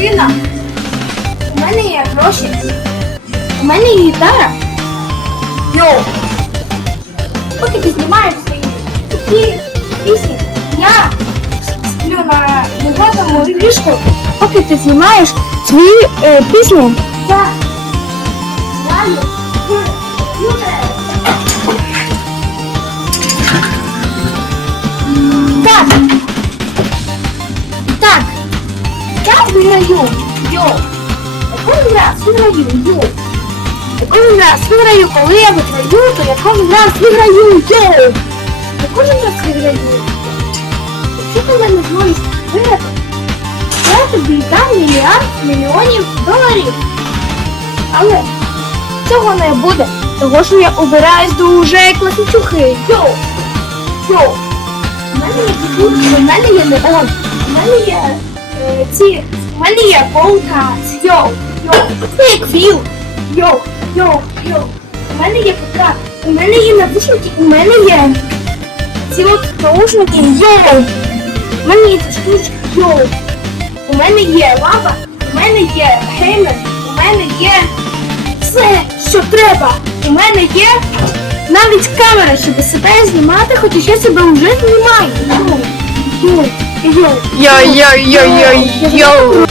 машина. У мене є гроші. У мене є гітара. Йоу. Поки ти знімаєш свої такі пісні, я сплю на невеликому ліжку. Поки ти знімаєш свої е, пісні, я знаю. Так. Йоу. Я кожен раз виграю. Йоу. Я кожен раз виграю, коли я виграю, то я кожен раз виграю. Йоу. Я кожен раз виграю. Якщо ти мене зможеш виграти, я тобі дам мільярд мільйонів доларів. Але цього не буде, того що я обираюсь дуже класнючухи. Йоу. Йоу. У мене є тут, у мене є неон, у мене є е, ці, у мене є полкац, йоу, йоу, філ, йоу, йоу, йоу. У мене є ПК, у мене є навушники, у мене є ці от наушники, йоу. У мене є ці штучки, йоу. У мене є лава, у мене є геймер, у мене є все, що треба. У мене є навіть камера, щоб себе знімати, хоча я себе вже знімаю. Йоу, йоу, йоу. Йо-йо-йо-йо-йо.